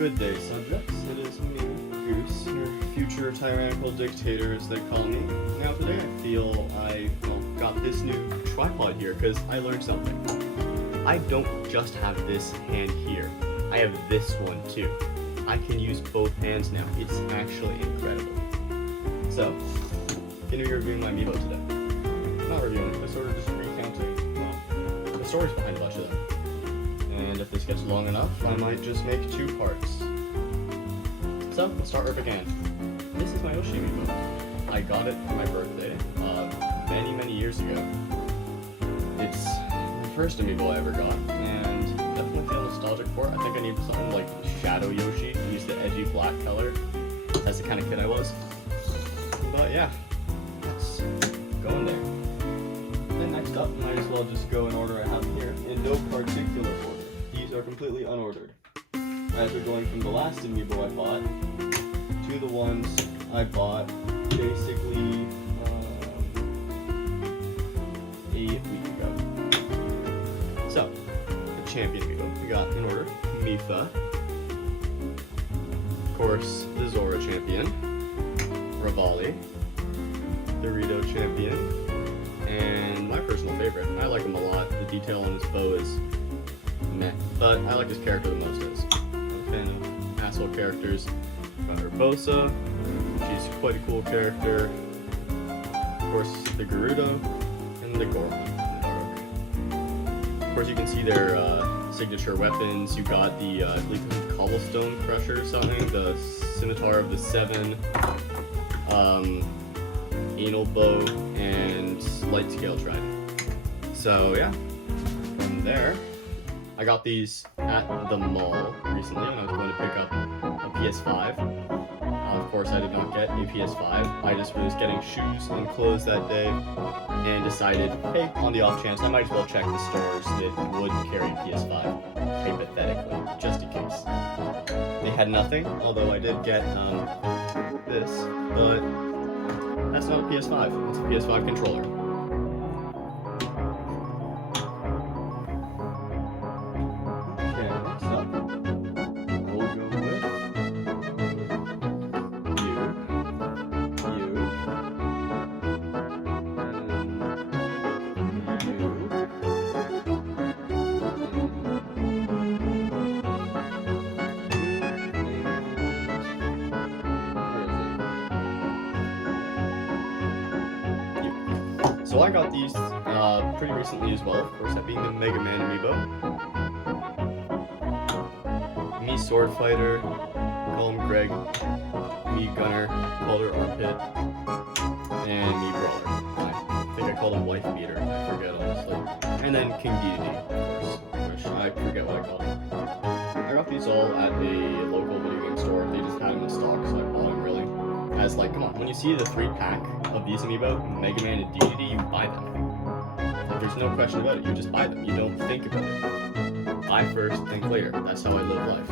Good day, subjects. It is me, Goose, your future tyrannical dictator, as they call me. Now today I feel I got this new tripod here because I learned something. I don't just have this hand here. I have this one too. I can use both hands now. It's actually incredible. So, gonna be reviewing my Amiibo today. Not reviewing, but sort of just recounting, well, the stories behind a bunch of them. And if this gets long enough, I might just make 2 parts. So, let's start where it began. This is my Yoshi Amiibo. I got it for my birthday, many years ago. It's the first Amiibo I ever got, and definitely feel nostalgic for it. I think I need something like Shadow Yoshi to use the edgy black color. That's the kind of kid I was. But yeah, let's go in there. Then next up, might as well just go in order I have here, in no particular order. These are completely unordered, as we're going from the last Amiibo I bought to the ones I bought basically a week ago. So, the Champion Amiibo. We got in order Mifa, of course the Zora Champion, Revali, Dorito Champion, and my personal favorite. I like him a lot. The detail on his bow is meh, but I like his character the most. I'm a fan of asshole characters. Urbosa, she's quite a cool character. Of course, the Gerudo and the Goron. Of course, you can see their signature weapons. You got the I believe it's Cobblestone Crusher or something, the Scimitar of the Seven, Anal Bow, and Light Scale Trident. So yeah, from there, I got these at the mall recently when I was going to pick up a PS5. Of course, I did not get a PS5. I just was getting shoes and clothes that day and decided, hey, on the off chance, I might as well check the stores that would carry a PS5, hypothetically, just in case. They had nothing, although I did get this, but that's not a PS5. It's a PS5 controller. So I got these pretty recently as well, of course, that being the Mega Man Amiibo. Me Sword Fighter, call him Greg, me Gunner, Calder Armpit, and me Brawler. I think I called him Wife Beater, I forget honestly. And then King Dedede, of course, which I forget what I called him. I got these all at a local video game store. They just had them in stock, so I bought them really. As like, come on, when you see the 3-pack of these Amiibo, Mega Man and Dedede, you buy them. Like, there's no question about it, you just buy them, you don't think about it. Buy first, think later, that's how I live life.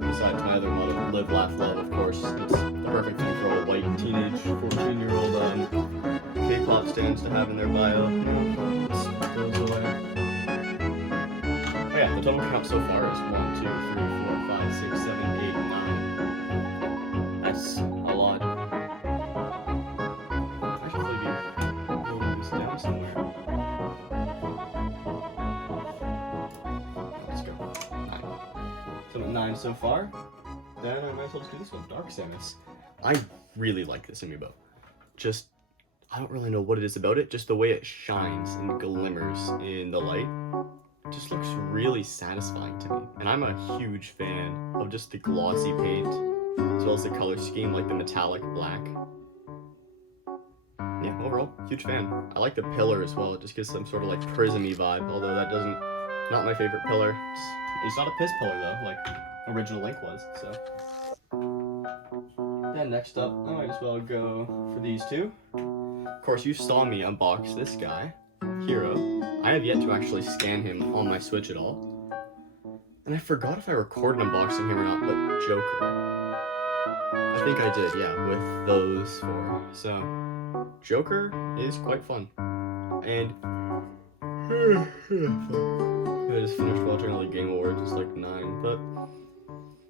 Besides my other motto, live, laugh, love, of course, it's the perfect thing for a white teenage, 14-year-old K-pop stans to have in their bio. This goes away. Oh yeah, the total count so far is 1, 2, 3, 4, 5, 6, 7, 8, 9. That's a lot. I should really be moving this down somewhere. Let's go. 9. So I'm at 9 so far. Then I might as well just do this one, Dark Samus. I really like this Amiibo. Just, I don't really know what it is about it, just the way it shines and glimmers in the light. It just looks really satisfying to me. And I'm a huge fan of just the glossy paint, as well as the color scheme, like the metallic black. Yeah, overall, huge fan. I like the pillar as well. It just gives some sort of like prism-y vibe, although that doesn't, not my favorite pillar. It's not a piss pillar though, like original Link was, so. Then next up, I might as well go for these two. Of course, you saw me unbox this guy, Hero. I have yet to actually scan him on my Switch at all. And I forgot if I recorded unboxing him or not, but Joker. I think I did, yeah, with those 4. So, Joker is quite fun. And I just finished watching all the Game Awards, it's like 9, but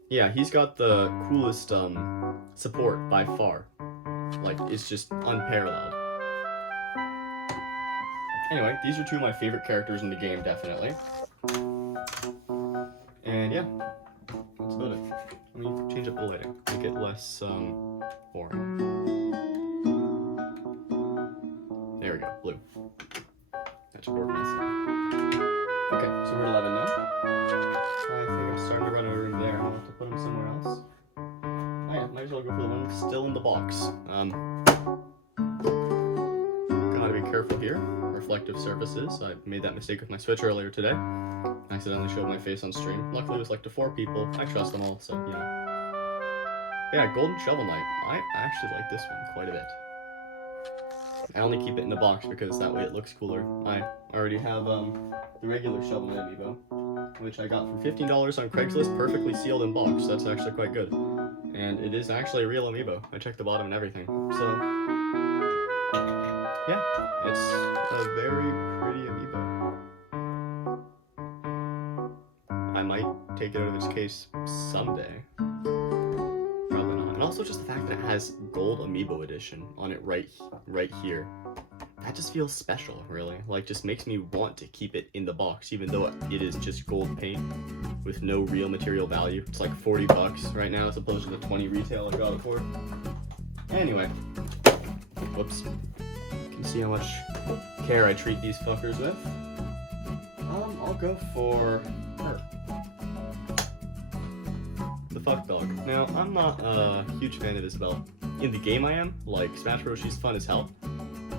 Yeah, he's got the coolest support by far. Like, it's just unparalleled. Anyway, these are two of my favorite characters in the game, definitely. And yeah, that's about it. Let me change up the lighting, make it less boring. There we go, blue. That should work nicely. Okay, so we're at 11 now. I think I'm starting to run out of room there. I'll have to put them somewhere else. Oh yeah, might as well go for the one still in the box. Gotta be careful here. Reflective surfaces. I made that mistake with my Switch earlier today. I accidentally showed my face on stream. Luckily it was like to 4 people. I trust them all, so you know. Yeah, Golden Shovel Knight. I actually like this one quite a bit. I only keep it in the box because that way it looks cooler. I already have the regular Shovel Knight amiibo, which I got for $15 on Craigslist, perfectly sealed in box. That's actually quite good. And it is actually a real amiibo. I checked the bottom and everything. So, yeah, it's a very pretty amiibo. I might take it out of its case someday. Probably not. And also just the fact that it has Gold Amiibo Edition on it right here. That just feels special, really. Like, just makes me want to keep it in the box, even though it is just gold paint with no real material value. It's like 40 bucks right now, as opposed to the 20 retail I got it for. Anyway, whoops. You can see how much care I treat these fuckers with. I'll go for her. The fuck dog. Now, I'm not a huge fan of Isabelle. In the game I am, like Smash Bros, she's fun as hell.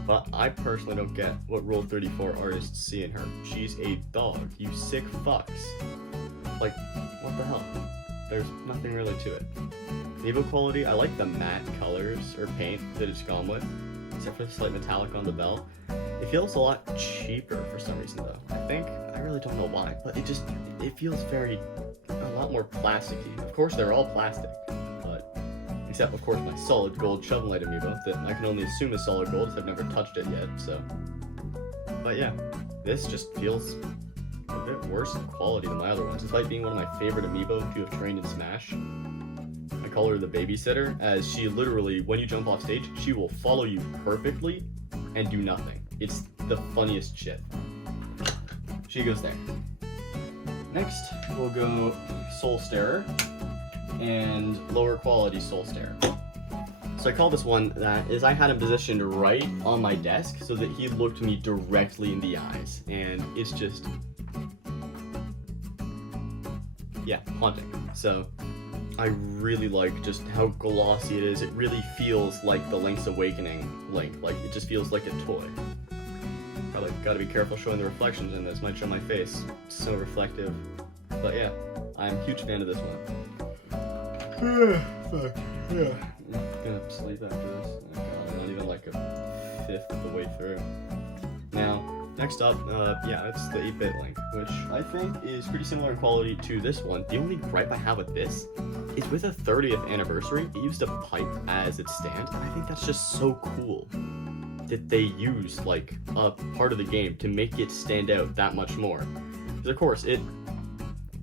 But I personally don't get what Rule 34 artists see in her. She's a dog, you sick fucks. Like, what the hell? There's nothing really to it. Amiibo quality, I like the matte colors or paint that it's gone with, except for the slight metallic on the bell. It feels a lot cheaper for some reason though. I really don't know why, but it feels a lot more plasticky. Of course they're all plastic, but except of course my solid gold Shovel Knight amiibo that I can only assume is solid gold as I've never touched it yet, so. But yeah, this just feels a bit worse in quality than my other ones, despite being one of my favorite amiibo if you have trained in Smash. I call her the babysitter, as she literally, when you jump off stage, she will follow you perfectly and do nothing. It's the funniest shit. She goes there. Next, we'll go Soul Starer and lower quality Soul Starer. So I call this one that is I had him positioned right on my desk so that he looked me directly in the eyes, and it's just, yeah, haunting. So I really like just how glossy it is. It really feels like the Link's Awakening Link. Like, it just feels like a toy. Probably gotta be careful showing the reflections in this. Might show my face. It's so reflective. But yeah, I'm a huge fan of this one. Fuck. Yeah. I'm gonna sleep after this. Oh god, not even like a fifth of the way through. Now, next up, yeah, it's the 8-bit Link, which I think is pretty similar in quality to this one. The only gripe I have with this is with a 30th anniversary, it used a pipe as its stand, and I think that's just so cool that they used, like, a part of the game to make it stand out that much more. Because of course, in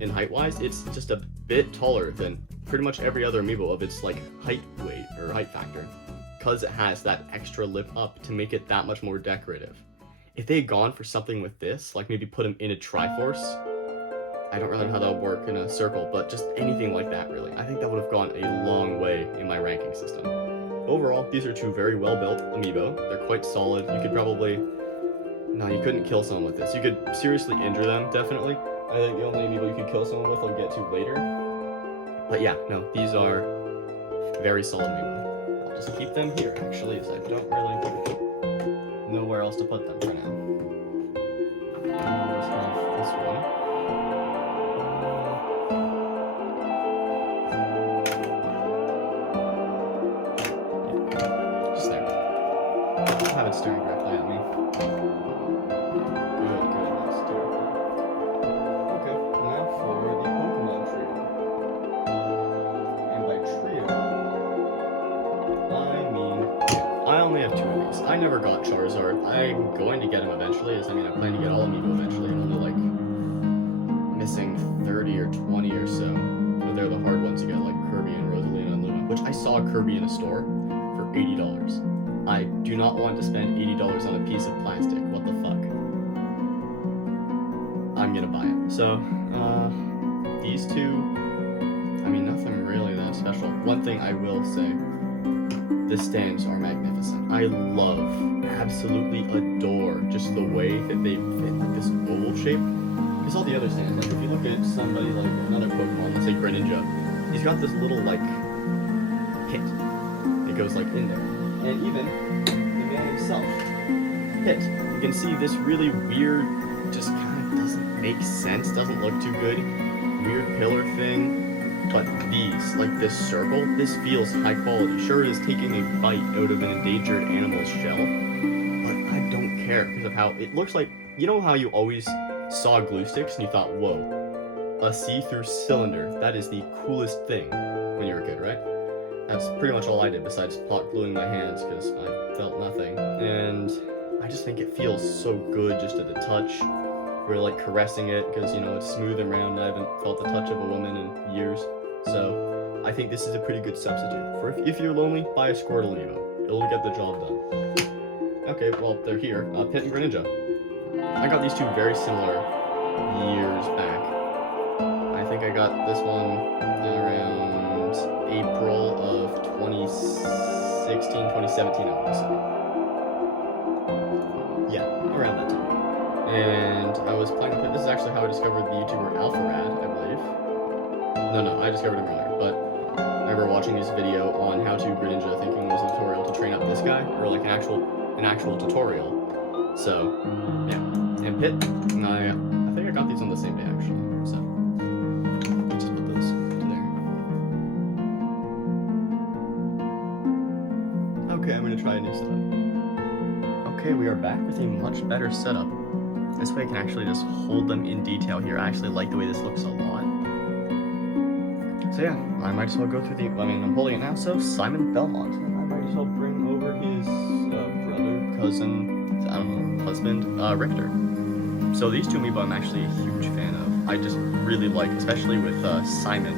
height-wise, it's just a bit taller than pretty much every other amiibo of its, like, height weight, or height factor, because it has that extra lip up to make it that much more decorative. If they had gone for something with this, like maybe put him in a Triforce, I don't really know how that would work in a circle, but just anything like that, really. I think that would have gone a long way in my ranking system. Overall, these are two very well-built amiibo. They're quite solid. You could probably... No, you couldn't kill someone with this. You could seriously injure them, definitely. I think the only amiibo you could kill someone with I'll get to later. But yeah, no, these are very solid amiibo. I'll just keep them here, actually, as I don't really know where else to put them for now. And I'll just have this one. Have it staring directly at me. Good, nice. Okay, now for the Pokemon trio. And by trio, I mean, I only have 2 of these. I never got Charizard. I'm going to get him eventually, I plan to get all Amiibo eventually. I'm only like missing 30 or 20 or so. But they're the hard ones saw Kirby in a store for $80. I do not want to spend $80 on a piece of plastic. What the fuck? I'm gonna buy it. So, these two, I mean, nothing really that special. One thing I will say, the stands are magnificent. I love, absolutely adore just the way that they fit like this oval shape. Because all the other stands, like if you look at somebody like another Pokemon, let's say Greninja, he's got this little like pit that goes like in there. And even the man himself, pit, you can see this really weird, just kind of doesn't make sense, doesn't look too good, weird pillar thing. But these, like this circle, this feels high quality. Sure, it is taking a bite out of an endangered animal's shell, but I don't care because of how it looks like. You know how you always saw glue sticks and you thought, whoa, a see-through cylinder, that is the coolest thing when you were a kid, right? That's pretty much all I did besides hot gluing my hands because I felt nothing. And I just think it feels so good just at the touch. We're like caressing it because, you know, it's smooth and round. I haven't felt the touch of a woman in years. So I think this is a pretty good substitute. For if you're lonely, buy a Squirtle Amiibo. It'll get the job done. Okay, well, they're here. Pit and Greninja. I got these two very similar years back. I think I got this one around April of 2016, 2017, I want to say. Yeah, around that time. And I was playing with it. This is actually how I discovered the YouTuber Alpharad, I believe. No, I discovered him earlier, but I remember watching this video on how to Greninja thinking it was a tutorial to train up this guy, or like an actual tutorial. So, yeah. And Pit, I think I got these on the same day, actually. So, I just put those to there. Okay, I'm gonna try a new setup. Okay, we are back with a much better setup. This way I can actually just hold them in detail here. I actually like the way this looks a lot. So yeah, I might as well go through I'm holding it now, so Simon Belmont. I might as well bring over his brother, cousin, I don't know, husband, Richter. So these two Amiibo I'm actually a huge fan of. I just really like, especially with Simon,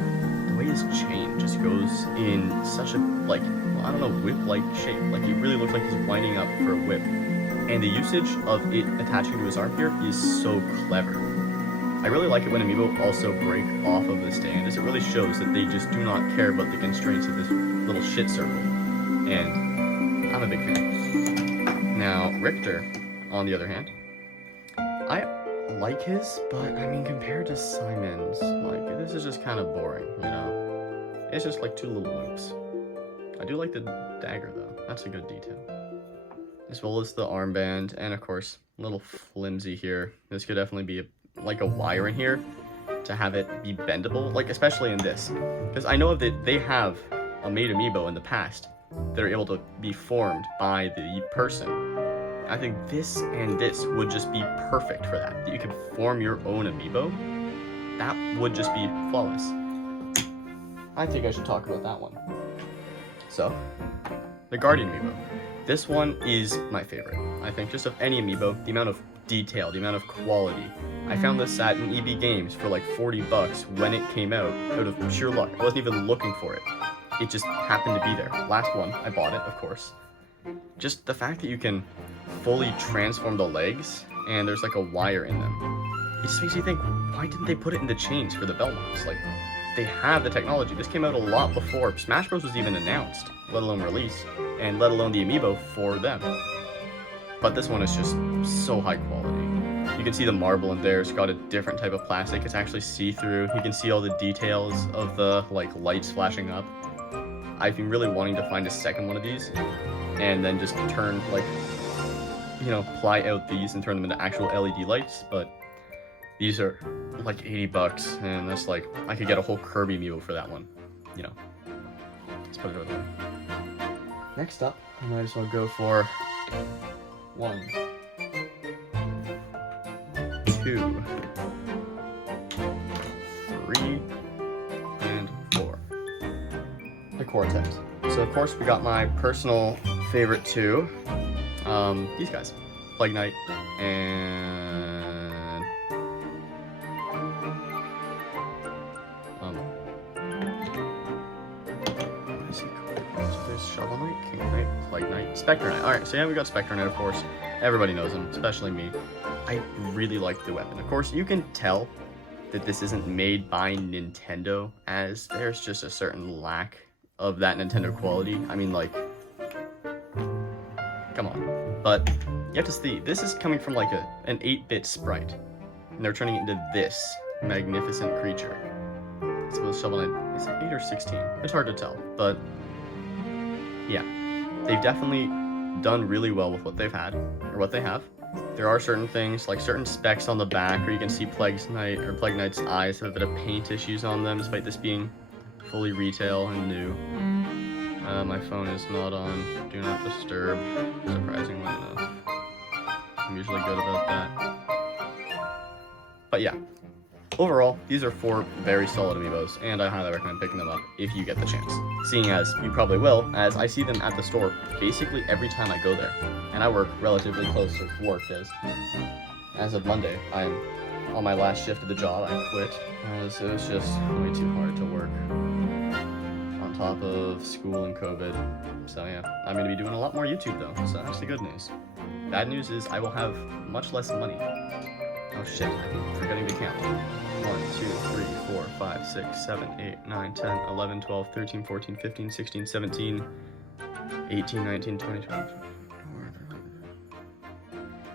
the way his chain just goes in such a, like, well, I don't know, whip-like shape. Like, it really looks like he's winding up for a whip. And the usage of it attaching to his arm here is so clever. I really like it when Amiibo also break off of the stand, as it really shows that they just do not care about the constraints of this little shit circle. And I'm a big fan. Now, Richter, on the other hand, I like his, but I mean, compared to Simon's, like, this is just kind of boring, you know? It's just like two little loops. I do like the dagger, though. That's a good detail. As well as the armband, and of course, a little flimsy here. This could definitely be like a wire in here to have it be bendable, like especially in this. Because I know that they have a made Amiibo in the past that are able to be formed by the person. I think this and this would just be perfect for that. That you could form your own Amiibo. That would just be flawless. I think I should talk about that one. So, the Guardian Amiibo. This one is my favorite. I think just of any Amiibo, the amount of detail, the amount of quality. I found this at an EB Games for like $40 when it came out of pure luck. I wasn't even looking for it. It just happened to be there. Last one, I bought it, of course. Just the fact that you can fully transform the legs and there's like a wire in them. It just makes you think, why didn't they put it in the chains for the belt locks? Like, they have the technology. This came out a lot before Smash Bros was even announced, let alone released, and let alone the Amiibo for them. But this one is just so high quality. You can see the marble in there. It's got a different type of plastic. It's actually see-through. You can see all the details of the like lights flashing up. I've been really wanting to find a second one of these and then just turn, like, you know, ply out these and turn them into actual LED lights, but these are like $80, and that's like, I could get a whole Kirby Amiibo for that one, you know. Let's put it over there. Next up, I might as well go for 1, 2, 3, and 4. The Quartet. So of course we got my personal favorite two, these guys, Plague Knight and what is he called? There's Shovel Knight, King Knight, Plague Knight, Spectre Knight. Alright, so yeah, we got Spectre Knight, of course. Everybody knows him, especially me. I really like the weapon. Of course, you can tell that this isn't made by Nintendo, as there's just a certain lack of that Nintendo quality. I mean, like, come on. But you have to see, this is coming from like an 8-bit sprite, and they're turning it into this magnificent creature. I suppose Shovel Knight is it 8 or 16? It's hard to tell, but yeah, they've definitely done really well with what they've had, or what they have. There are certain things, like certain specs on the back, where you can see Plague Knight's eyes have a bit of paint issues on them, despite this being fully retail and new. My phone is not on Do Not Disturb, surprisingly enough. I'm usually good about that. But yeah, overall, these are 4 very solid amiibos, and I highly recommend picking them up if you get the chance. Seeing as you probably will, as I see them at the store basically every time I go there. And I work relatively close to work, as of Monday, I'm on my last shift of the job. I quit, as it was just way too hard to work on top of school and COVID. So yeah, I'm going to be doing a lot more YouTube though, so that's the good news. Bad news is I will have much less money. Oh shit, I'm forgetting to count. 1, 2, 3, 4, 5, 6, 7, 8, 9, 10, 11, 12, 13, 14, 15, 16, 17, 18, 19, 20, 21.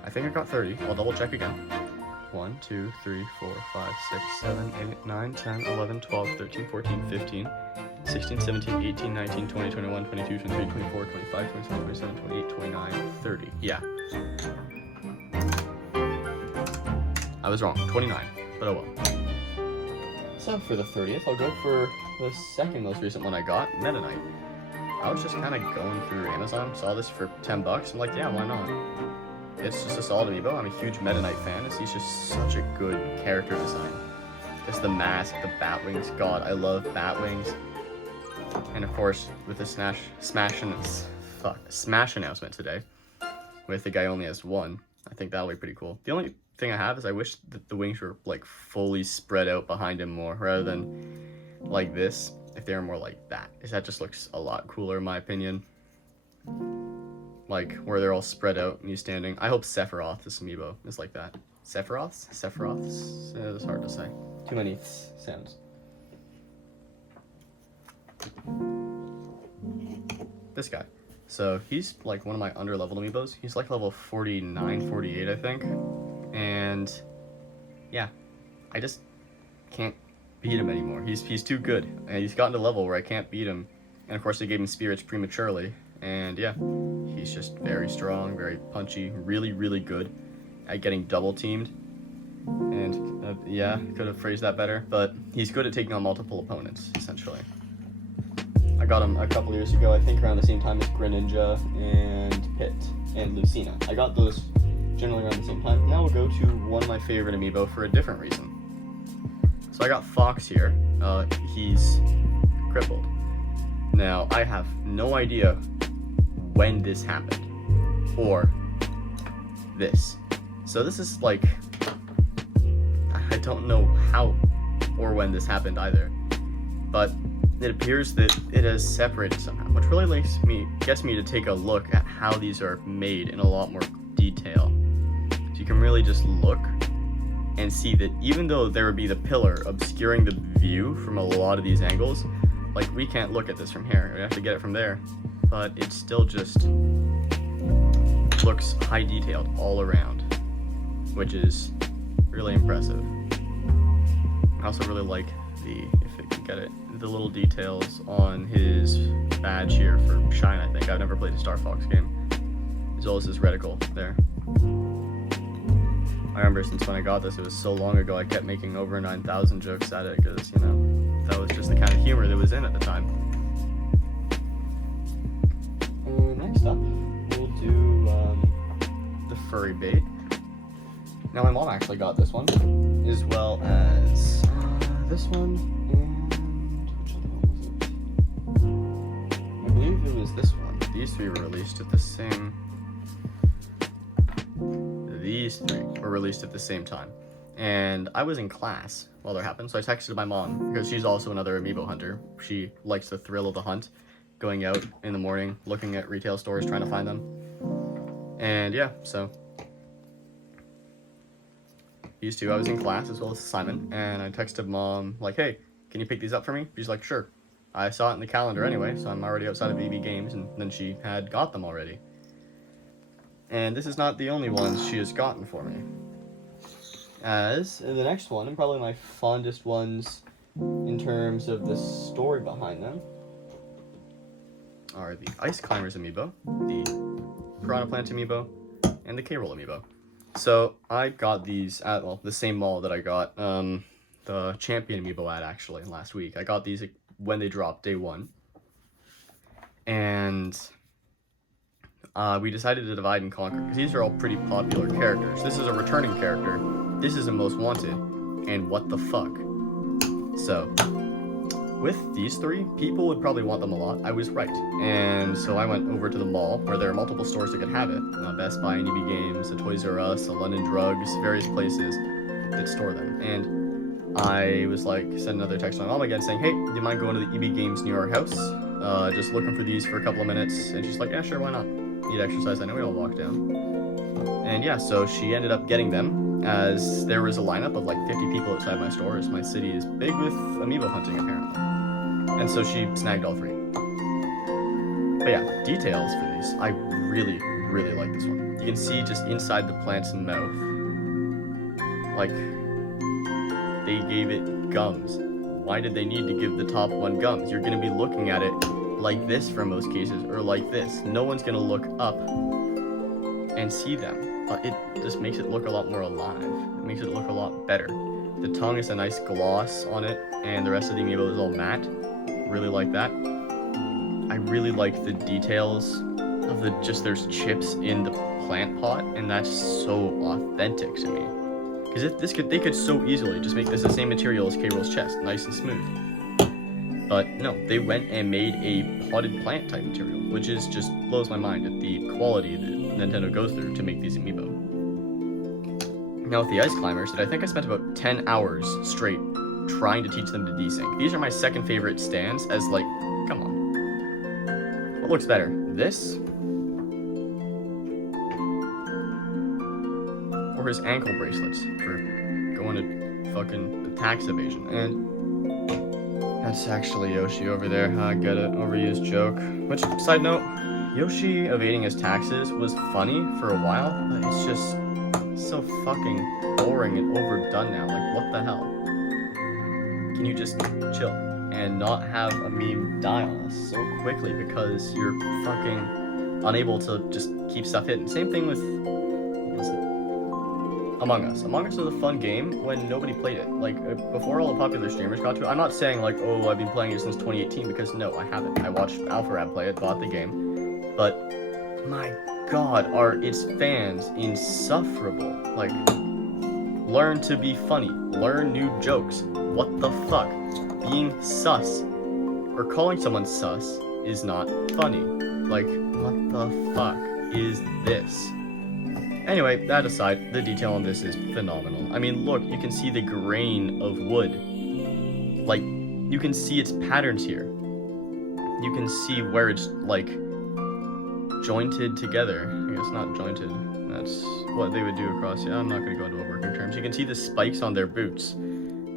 I think I got 30. I'll double check again. 1, 2, 3, 4, 5, 6, 7, 8, 9, 10, 11, 12, 13, 14, 15, 16, 17, 18, 19, 20, 21, 22, 23, 24, 25, 26, 27, 28, 29, 30. Yeah. I was wrong. 29. But oh well. So for the 30th, I'll go for the second most recent one I got, Meta Knight. I was just kind of going through Amazon, saw this for 10 bucks. I'm like, yeah, why not? It's just a solid amiibo. I'm a huge Meta Knight fan. He's just such a good character design. Just the mask, the bat wings. God, I love bat wings. And of course, with the Smash announcement today, with the guy only has 1, I think that'll be pretty cool. The only thing I have is I wish that the wings were like fully spread out behind him more, rather than like this. If they were more like that, because that just looks a lot cooler in my opinion. Like where they're all spread out and he's standing. I hope Sephiroth, this amiibo, is like that. Sephiroths? It's hard to say. Too many sounds. This guy. So he's like one of my under-leveled amiibos. He's like level 49, 48, I think. And yeah, I just can't beat him anymore. He's too good. And he's gotten to a level where I can't beat him. And of course they gave him spirits prematurely. And yeah, he's just very strong, very punchy, really, really good at getting double teamed. And yeah, could have phrased that better, but he's good at taking on multiple opponents, essentially. I got him a couple years ago, I think around the same time as Greninja and Pit and Lucina. I got those generally around the same time. Now we'll go to one of my favorite amiibo for a different reason. So I got Fox here. He's crippled. Now, I have no idea when this happened, or this. So this is like, I don't know how or when this happened either, but it appears that it has separated somehow, which really gets me to take a look at how these are made in a lot more detail. So you can really just look and see that even though there would be the pillar obscuring the view from a lot of these angles, like we can't look at this from here, we have to get it from there, but it still just looks high detailed all around, which is really impressive. I also really like if it can get it, the little details on his badge here for Shine, I think. I've never played a Star Fox game. As well as his reticle there. I remember since when I got this, it was so long ago, I kept making over 9,000 jokes at it, because, you know, that was just the kind of humor that was in at the time. Next up, we'll do the furry bait. Now, my mom actually got this one, as well as this one, and which other one was it? I believe it was this one. These three were released at the same... These three were released at the same time. And I was in class while that happened, so I texted my mom, because she's also another amiibo hunter. She likes the thrill of the hunt, going out in the morning, looking at retail stores, trying to find them. And yeah, so these two, I was in class as well as Simon, and I texted Mom, like, hey, can you pick these up for me? She's like, sure. I saw it in the calendar anyway, so I'm already outside of EB Games, and then she had got them already. And this is not the only ones she has gotten for me. As the next one, and probably my fondest ones in terms of the story behind them, are the Ice Climbers Amiibo, the Piranha Plant Amiibo, and the K-Roll Amiibo. So I got these at the same mall that I got the Champion Amiibo at actually last week. I got these when they dropped day one. And we decided to divide and conquer because these are all pretty popular characters. This is a returning character. This is a most wanted. And what the fuck? So with these three, people would probably want them a lot. I was right. And so I went over to the mall where there are multiple stores that could have it. Best Buy and EB Games, a Toys R Us, a London Drugs, various places that store them. And I was like, sent another text to my mom again saying, hey, do you mind going to the EB Games near our house? Just looking for these for a couple of minutes. And she's like, yeah, sure, why not? Need exercise, I know we all walk down. And yeah, so she ended up getting them as there was a lineup of like 50 people outside my stores. My city is big with Amiibo hunting apparently. And so she snagged all three. But yeah, details for these. I really, really like this one. You can see just inside the plant's mouth, like, they gave it gums. Why did they need to give the top one gums? You're gonna be looking at it like this for most cases, or like this. No one's gonna look up and see them. It just makes it look a lot more alive. It makes it look a lot better. The tongue is a nice gloss on it, and the rest of the Amiibo is all matte. Really like that. I really like the details of there's chips in the plant pot, and that's so authentic to me. Because if they could so easily just make this the same material as K-Roll's chest, nice and smooth. But no, they went and made a potted plant type material, which is just blows my mind at the quality that Nintendo goes through to make these Amiibo. Now with the Ice Climbers, I think I spent about 10 hours straight trying to teach them to desync. These are my second favorite stands, as like, come on. What looks better? This? Or his ankle bracelets for going to fucking tax evasion. And that's actually Yoshi over there. I get it. Overused joke. Which, side note, Yoshi evading his taxes was funny for a while, but it's just so fucking boring and overdone now. Like, what the hell? Can you just chill and not have a meme die on us so quickly because you're fucking unable to just keep stuff hidden? Same thing with, what was it? Among Us. Among Us was a fun game when nobody played it. Like, before all the popular streamers got to it. I'm not saying like, oh, I've been playing it since 2018, because no, I haven't. I watched AlphaRab play it, bought the game. But, my god, are its fans insufferable. Like, learn to be funny. Learn new jokes. What the fuck? Being sus or calling someone sus is not funny. Like, what the fuck is this? Anyway, that aside, the detail on this is phenomenal. I mean, look, you can see the grain of wood. Like, you can see its patterns here. You can see where it's, like, jointed together. I guess not jointed. That's what they would do across. Yeah, I'm not going to go into working terms. You can see the spikes on their boots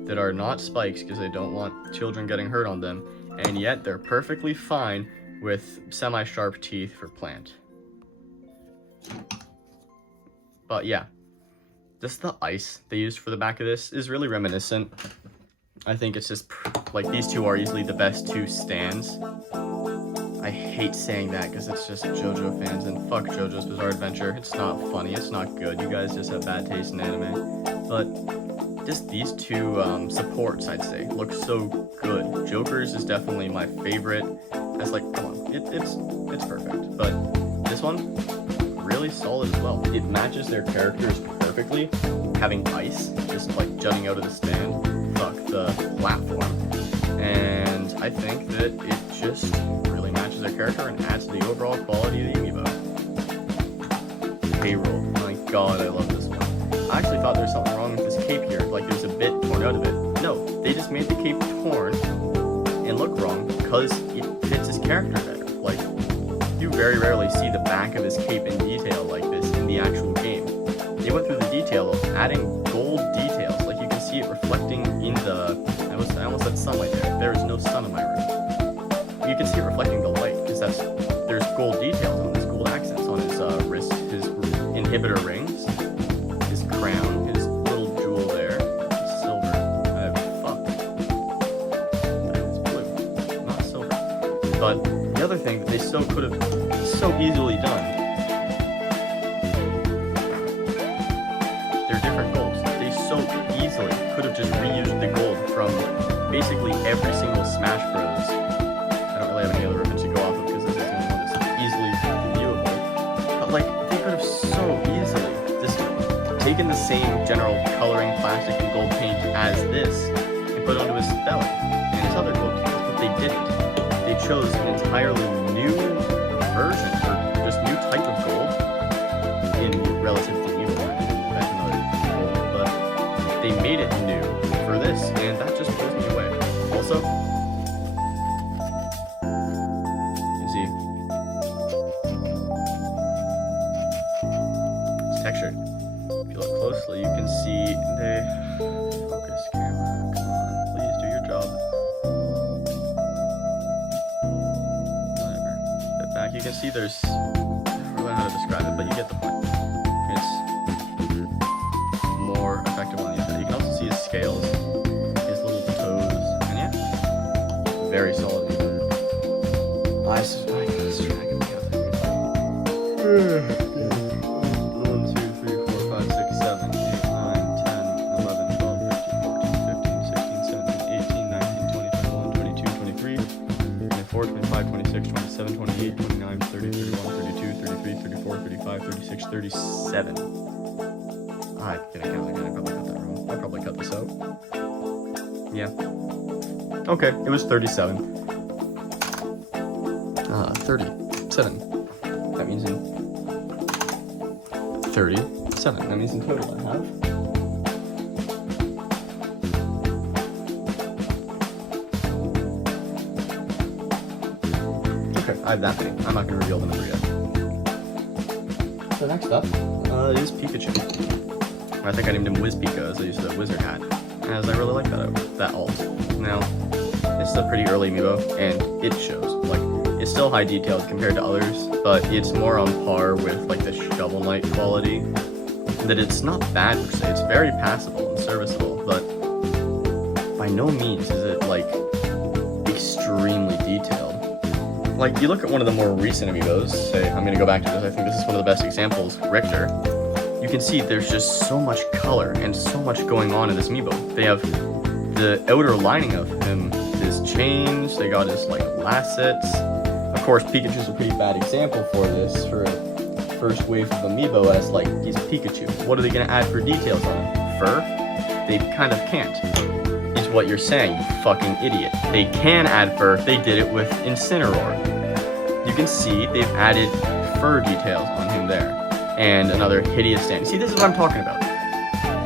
that are not spikes because they don't want children getting hurt on them. And yet, they're perfectly fine with semi-sharp teeth for plant. But yeah, just the ice they used for the back of this is really reminiscent. I think it's just, like, these two are easily the best two stands. I hate saying that because it's just JoJo fans, and fuck JoJo's Bizarre Adventure. It's not funny, it's not good. You guys just have bad taste in anime. But just these two supports, I'd say, look so good. Joker's is definitely my favorite. That's like, come on, it's perfect. But this one, really solid as well. It matches their characters perfectly. Having ice just like jutting out of the stand, fuck the platform. And I think that it just really matches their character and adds to the overall quality of the Amiibo. K-Roll, my god, I love this one. I actually thought there was something wrong with this cape here, like there's a bit torn out of it. No, they just made the cape torn and look wrong because it fits his character better. very rarely see the back of his cape in detail like this in the actual game. They went through the detail of adding gold details, like you can see it reflecting in the, I almost said sunlight there. There is no sun in my room. You can see it reflecting the light, because there's gold details on this, gold accents on his wrist, his inhibitor rings, his crown, his little jewel there, silver. That is blue, not silver. But the other thing that they could have so easily done, they're different golds. They so easily could have just reused the gold from basically every single Smash Bros. I don't really have any other reference to go off of because this is the only one that's easily viewable. But like, they could have so easily just taken the same general coloring, plastic, and gold paint as this and put it onto his belly and his other gold paint, but they didn't. They chose an entirely new version, or just new type of gold in relative to Amiibo. Back another gold, but they made it new for this, and that just blows me away. Also, you see, it's textured. If you look closely, you can see focus camera. Come on, please do your job. Back, you can see there's, I don't really know how to describe it, but you get the point. It's more effective on the inside. You can also see his scales, his little toes, and yeah, very solid. I can drag him together. 1, 2, 3, 4, 5, 6, 7, 8, 9, 10, 11, 12, 13, 14, 15, 16, 17, 18, 19, 20, 21, 22, 23, 24, 25, 26, 27, 28, 29, 30, 31, 32, 33, 34, 35, 36, 37. I didn't count again. I probably cut that wrong. I probably cut this out. Yeah. Okay, it was 37. 37. That means in 37. That means in total I have. Okay, I have that many. I'm not going to reveal the number yet. So next up is Pikachu. I think I named him Wiz Pika as I used the wizard hat, as I really like that alt. Now, this is a pretty early amiibo, and it shows. Like, it's still high detailed compared to others, but it's more on par with like the Shovel Knight quality. That it's not bad per se. It's very passable and serviceable, but by no means is it like extremely detailed. Like, you look at one of the more recent amiibos, say, I'm gonna go back to this, I think this is one of the best examples, Richter. You can see there's just so much color and so much going on in this amiibo. They have the outer lining of him, his chains, they got his like lancets. Of course, Pikachu's a pretty bad example for this, for a first wave of amiibo, as like, he's Pikachu. What are they gonna add for details on him? Fur? They kind of can't. Is what you're saying, you fucking idiot. They can add fur, they did it with Incineroar. You can see they've added fur details on him there. And another hideous stand. See, this is what I'm talking about.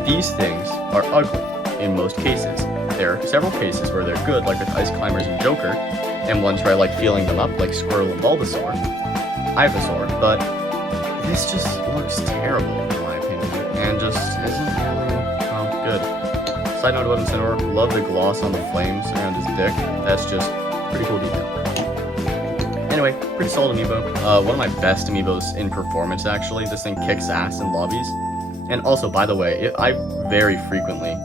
These things are ugly in most cases. There are several cases where they're good, like with Ice Climbers and Joker, and ones where I like feeling them up, like Squirtle and Bulbasaur, Ivysaur, but this just looks terrible in my opinion, and just isn't really good. Side note about Incineroar, love the gloss on the flames around his dick. That's just pretty cool detail. Anyway, pretty solid amiibo. One of my best amiibos in performance, actually. This thing kicks ass in lobbies. And also, by the way, I very frequently,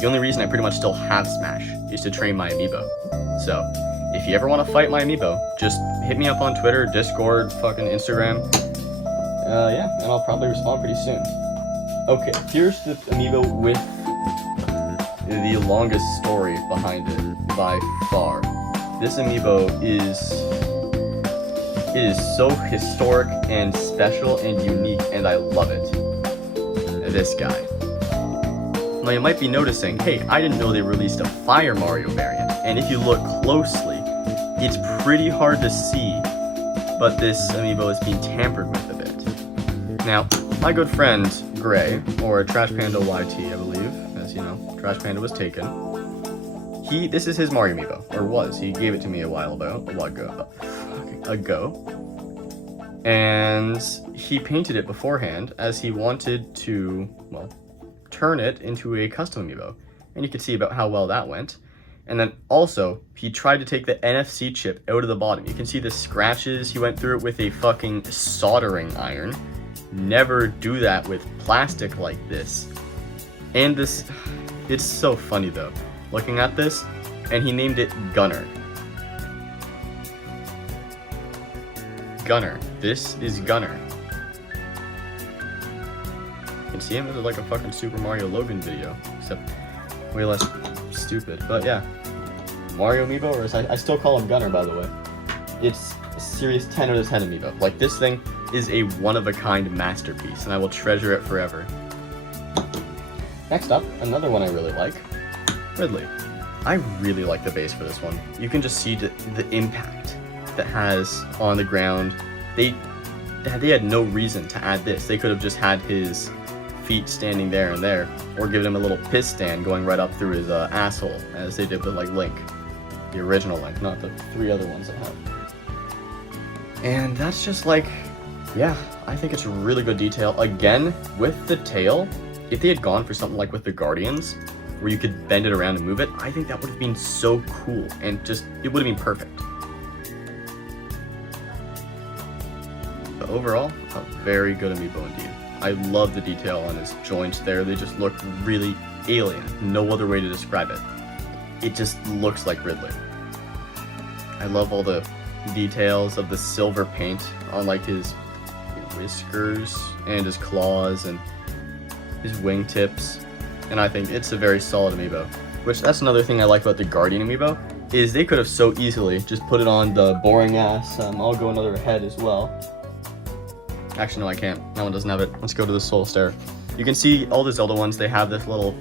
the only reason I pretty much still have Smash is to train my amiibo. So, if you ever want to fight my amiibo, just hit me up on Twitter, Discord, fucking Instagram. Yeah, and I'll probably respond pretty soon. Okay, here's the amiibo with the longest story behind it, by far. This amiibo is so historic and special and unique, and I love it. This guy. Now you might be noticing, hey, I didn't know they released a Fire Mario variant, and if you look closely, it's pretty hard to see, but this amiibo is being tampered with a bit. Now, my good friend, Gray, or Trash Panda YT, I believe, as you know, Trash Panda was taken. This is his Mario amiibo, or was. He gave it to me a while ago. And he painted it beforehand as he wanted to, well, turn it into a custom amiibo. And you can see about how well that went. And then also, he tried to take the NFC chip out of the bottom. You can see the scratches. He went through it with a fucking soldering iron. Never do that with plastic like this. And this, it's so funny though, looking at this, and he named it Gunner. Gunner. This is Gunner. You can see him as like a fucking Super Mario Logan video, except way less stupid. But yeah, Mario amiibo, or I still call him Gunner, by the way. It's a serious 10 out of 10 amiibo. Like, this thing is a one-of-a-kind masterpiece, and I will treasure it forever. Next up, another one I really like, Ridley. I really like the base for this one. You can just see the impact that has on the ground. They had no reason to add this. They could have just had his feet standing there and there, or given him a little piss stand going right up through his asshole, as they did with like Link, the original Link, not the 3 other ones that have. And that's just like, yeah, I think it's a really good detail. Again, with the tail, if they had gone for something like with the Guardians, where you could bend it around and move it, I think that would have been so cool, and just, it would have been perfect. But overall, a very good amiibo indeed. I love the detail on his joints there. They just look really alien. No other way to describe it. It just looks like Ridley. I love all the details of the silver paint on like his whiskers and his claws and his wingtips. And I think it's a very solid amiibo. Which, that's another thing I like about the Guardian amiibo, is they could have so easily just put it on the boring ass, I'll go another head as well. Actually, no, I can't. That one doesn't have it. Let's go to the Soul Star. You can see all the Zelda ones, they have this little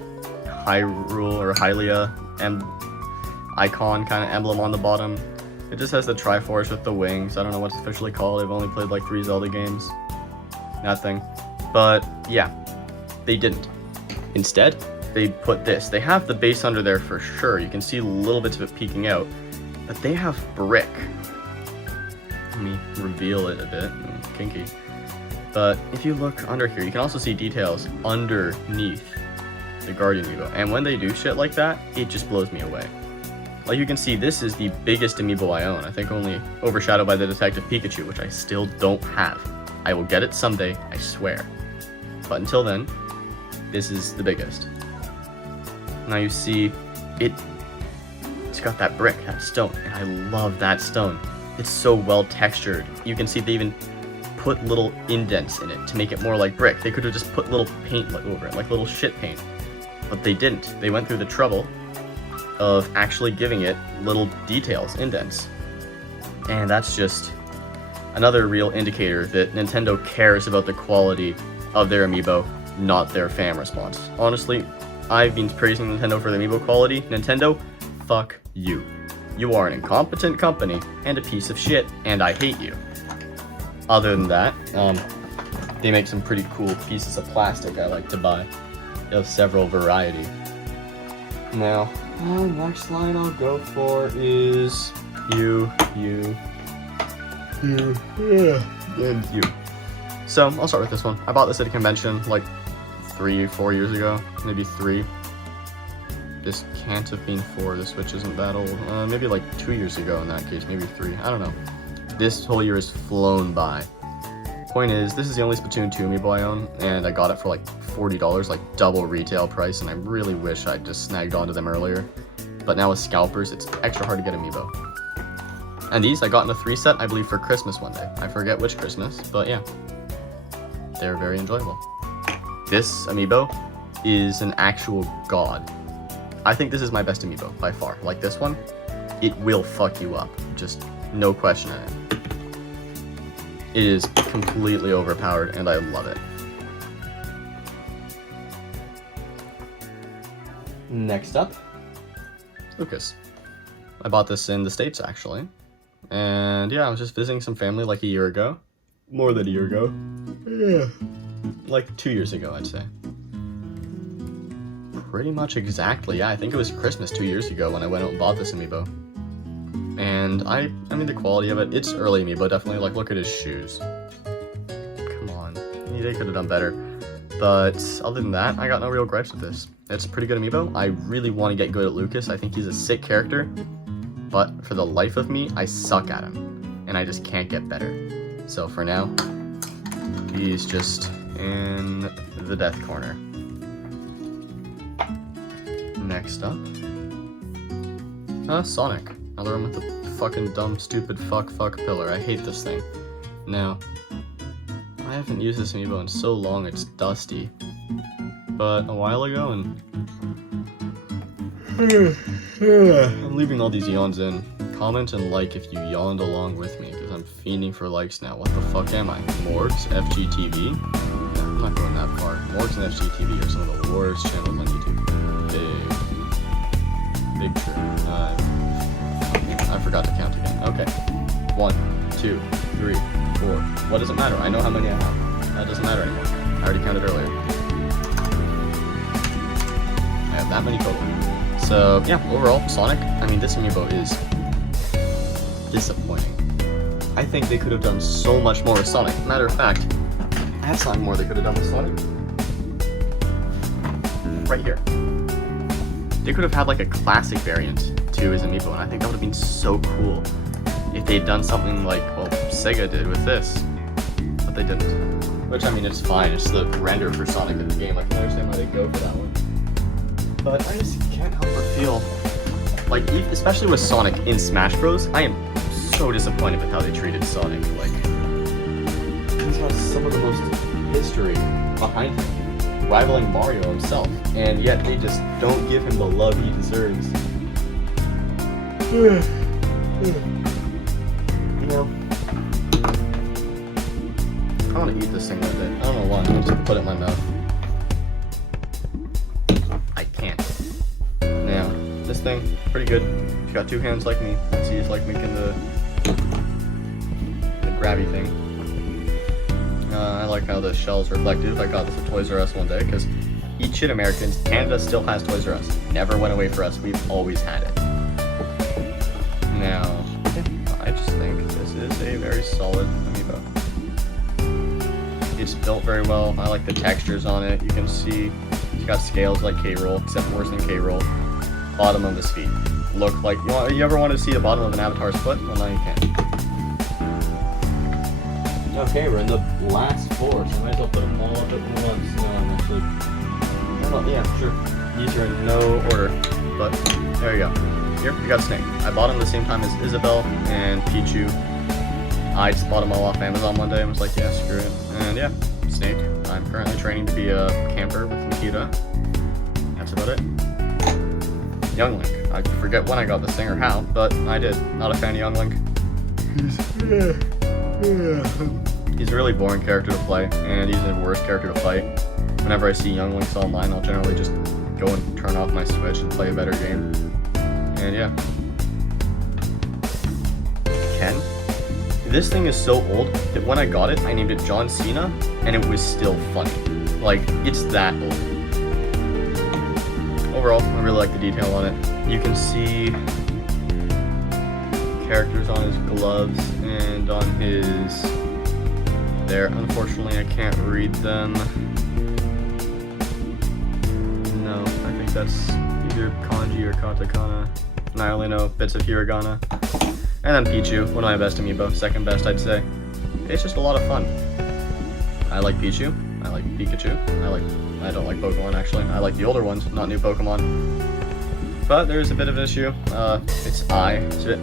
Hyrule or Hylia icon kind of emblem on the bottom. It just has the Triforce with the wings. I don't know what it's officially called. I've only played like 3 Zelda games. Nothing. But yeah, they didn't. Instead, they put this. They have the base under there for sure. You can see little bits of it peeking out. But they have brick. Let me reveal it a bit. Kinky. But if you look under here, you can also see details underneath the Guardian amiibo. And when they do shit like that, it just blows me away. Like, you can see, this is the biggest amiibo I own. I think only overshadowed by the Detective Pikachu, which I still don't have. I will get it someday, I swear. But until then, this is the biggest. Now you see, it's got that brick, that stone, and I love that stone. It's so well textured. You can see they even put little indents in it to make it more like brick. They could have just put little paint over it, like little shit paint. But they didn't. They went through the trouble of actually giving it little details, indents. And that's just another real indicator that Nintendo cares about the quality of their amiibo, not their fan response. Honestly, I've been praising Nintendo for their amiibo quality. Nintendo, fuck you. You are an incompetent company and a piece of shit, and I hate you. Other than that, they make some pretty cool pieces of plastic I like to buy, of several variety. Now, next line I'll go for is you, and you. So, I'll start with this one. I bought this at a convention like 3 or 4 years ago, maybe 3. This can't have been 4, the Switch isn't that old. Maybe like 2 years ago in that case, maybe 3, I don't know. This whole year has flown by. Point is, this is the only Splatoon 2 amiibo I own, and I got it for like $40, like double retail price, and I really wish I'd just snagged onto them earlier. But now with scalpers, it's extra hard to get amiibo. And these I got in a 3 set, I believe, for Christmas one day. I forget which Christmas, but yeah. They're very enjoyable. This amiibo is an actual god. I think this is my best amiibo, by far. Like this one, it will fuck you up. Just no question in it. It is completely overpowered, and I love it. Next up, Lucas. I bought this in the States, actually. And yeah, I was just visiting some family like a year ago. More than a year ago. Yeah. Like 2 years ago, I'd say. Pretty much exactly, yeah. I think it was Christmas 2 years ago when I went out and bought this amiibo. And and I mean the quality of it, it's early Amiibo, definitely. Like, look at his shoes. Come on, they could have done better. But other than that, I got no real gripes with this. It's a pretty good Amiibo. I really want to get good at Lucas. I think he's a sick character, but for the life of me, I suck at him, and I just can't get better. So for now, he's just in the death corner. Next up, Sonic. Another one with the fucking dumb, stupid fuck pillar. I hate this thing. Now, I haven't used this Amiibo in so long, it's dusty. But a while ago, and I'm leaving all these yawns in. Comment and like if you yawned along with me, because I'm fiending for likes now. What the fuck am I? Morgs? FGTV? No, I'm not going that far. Morgs and FGTV are some of the worst channels on YouTube. Big trip. I forgot to count again. Okay. 1, 2, 3, 4. What does it matter? I know how many I have. That doesn't matter anymore. I already counted earlier. I have that many total. So, yeah, overall, Sonic, I mean, this Amiibo is disappointing. I think they could have done so much more with Sonic. Matter of fact, I have something more they could have done with Sonic. Right here. They could have had like a classic variant to his Amiibo, and I think that would have been so cool if they'd done something like, well, Sega did with this. But they didn't. Which, I mean, it's fine. It's the render for Sonic in the game. I can understand why they go for that one. But I just can't help but feel like, especially with Sonic in Smash Bros., I am so disappointed with how they treated Sonic. Like, he's got some of the most history behind him, rivaling Mario himself, and yet they just don't give him the love he deserves. You know, I want to eat this thing with it. I don't know why. I'm just put it in my mouth. I can't. Now, this thing, pretty good. If you got two hands like me, let's see, it's like making the grabby thing. I like how the shell's reflective. I got this at Toys R Us one day, because eat shit, Americans, Canada still has Toys R Us. Never went away for us. We've always had it. Now, I just think this is a very solid Amiibo. It's built very well. I like the textures on it. You can see it's got scales like K-Roll, except worse than K-Roll. Bottom of his feet look like, you ever want to see the bottom of an avatar's foot? Well, now you can. Okay, we're in the last four, so I might as well put them all up at once. No, I'm actually, well, yeah, sure. These are in no order, but there you go. Here, we got Snake. I bought him the same time as Isabelle and Pichu. I just bought them all off Amazon one day and was like, yeah, screw it. And yeah, Snake. I'm currently training to be a camper with Nikita. That's about it. Young Link. I forget when I got this thing or how, but I did. Not a fan of Young Link. He's a really boring character to play, and he's the worst character to fight. Whenever I see Young Links online, I'll generally just go and turn off my Switch and play a better game. And yeah. Ken. This thing is so old that when I got it, I named it John Cena, and it was still funny. Like, it's that old. Overall, I really like the detail on it. You can see characters on his gloves and on his... There. Unfortunately, I can't read them. No, I think that's either kanji or katakana. And I only know bits of hiragana. And then Pichu, one of my best Amiibo, second best I'd say. It's just a lot of fun. I like Pichu, I like Pikachu, I don't like Pokemon actually. I like the older ones, not new Pokemon. But there's a bit of an issue. Its eye, it's a bit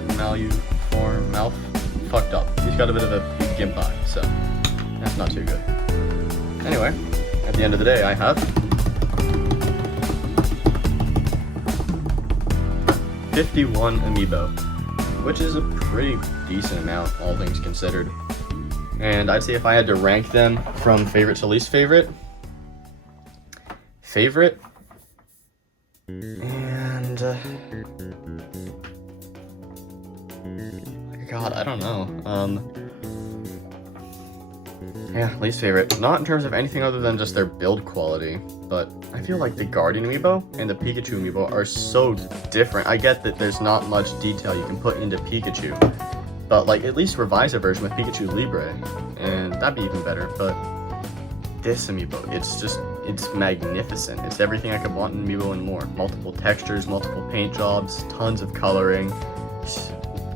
mouth fucked up. He's got a bit of a big gimp eye, so that's not too good. Anyway, at the end of the day, I have 51 Amiibo, which is a pretty decent amount, all things considered. And I'd say if I had to rank them from favorite to least favorite, and God, I don't know. Yeah, least favorite. Not in terms of anything other than just their build quality, but I feel like the Guardian Amiibo and the Pikachu Amiibo are so different. I get that there's not much detail you can put into Pikachu, but like at least revise a version with Pikachu Libre, and that'd be even better. But this Amiibo, it's magnificent. It's everything I could want in Amiibo and more. Multiple textures, multiple paint jobs, tons of coloring.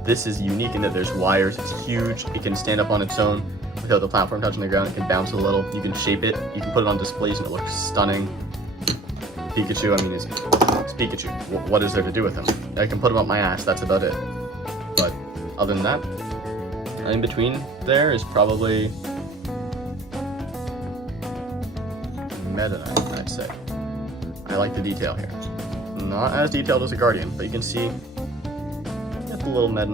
This is unique in that there's wires, it's huge, it can stand up on its own without the platform touching the ground, it can bounce a little, you can shape it, you can put it on displays and it looks stunning. Pikachu, I mean, it's Pikachu. What is there to do with him? I can put him up my ass, that's about it. But other than that, in between there is probably Meta Knight, I'd say. I like the detail here. Not as detailed as a Guardian, but you can see the little Meta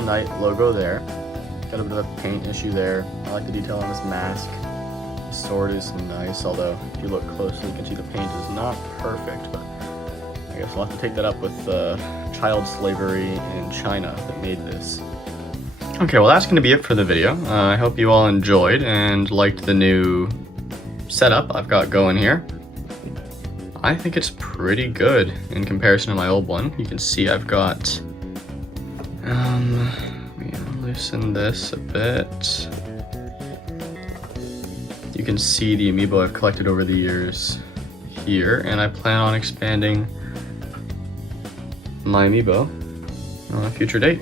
Knight logo there. Got a bit of a paint issue there. I like the detail on this mask. The sword is nice, although if you look closely you can see the paint is not perfect, but I guess we'll have to take that up with child slavery in China that made this. Okay, well that's going to be it for the video. I hope you all enjoyed and liked the new setup I've got going here. I think it's pretty good in comparison to my old one. You can see I've got, let me loosen this a bit. You can see the Amiibo I've collected over the years here, and I plan on expanding my Amiibo on a future date.